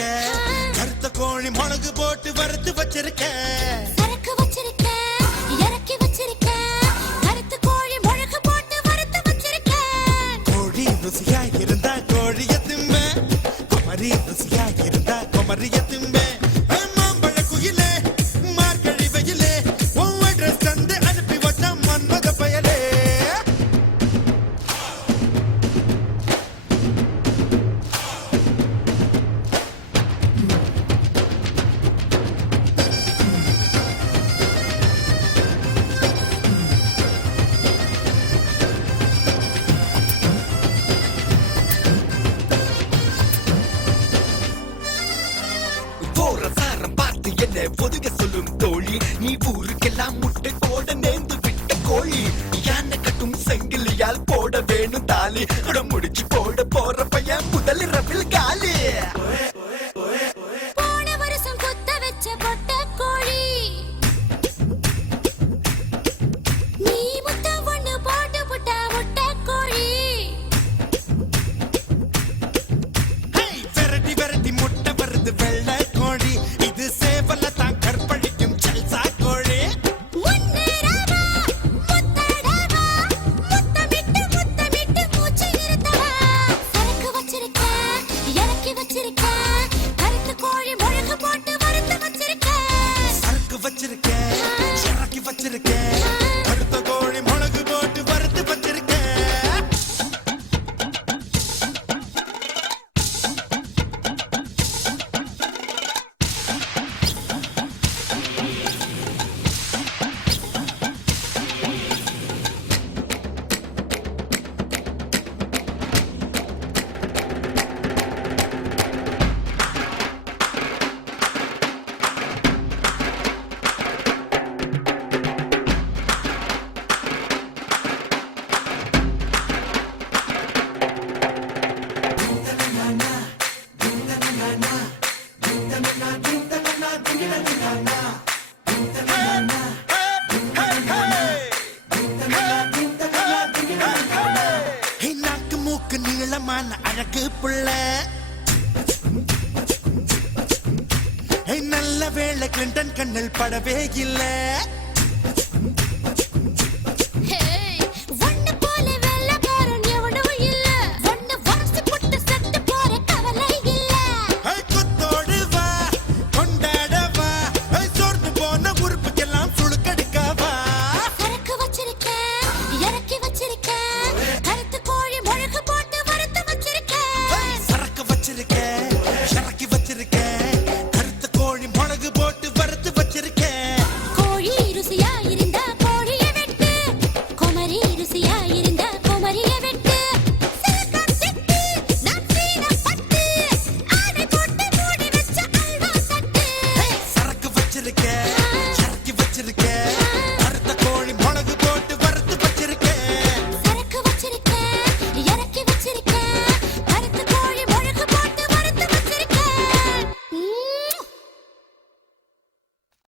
வச்சிருக்க கருத்த கோழி மிளகு போட்டு வறுத்து வச்சிருக்க சரக்கு வச்சிருக்க இறக்கி வச்சிருக்க கருத்த கோழி மிளகு போட்டு வறுத்து வச்சிருக்க கோழி ருசியா இருந்தா கோழிய திம்ப குமரி ருசியா இருந்தா குமரிய திம்ப மாம்பழ குயிலே மார்கழி வெயிலே உன் அட்ரஸ் தந்து அனுப்பி வச்ச மன்மத பயலே என்ன ஒதுங்க சொல்லும் தோழி நீ ஊருக்கெல்லாம் முட்டை போட நேர்ந்து விட்ட கோழி யானை கட்டும் செங்கிலியால் போட வேணும் தாலி முடிச்சு போட போற பையன் முதல் ரவில் காலி போன வருஷம் குத்த வச்ச பொட்ட கோழி நீ முட்டை ஒண்ணு போட்டு புட்ட முட்டை கோழி விரட்டி விரட்டி முட்டை வருது வெள்ளை கோழி இது சேவல தான் கற்பழிக்கும் சல்சா கோழி முன்னேறவா முத்தடவா முத்தமிட்டு மூச்சு நிறுத்தவா சரக்கு வச்சிருக்க இறக்கி வச்சிருக்க கருத்த கோழி மிளகு போட்டு வறுத்து வச்சிருக்க சரக்கு வச்சிருக்க இறக்கி வச்சிருக்க கருத்த கோழி மிளகு போட்டு வறுத்து வச்சிருக்க நாக்கு மூக்கு நீளமான அழகு புள்ள நல்ல வேளை கிளின்டன் கண்ணில் படவே இல்லை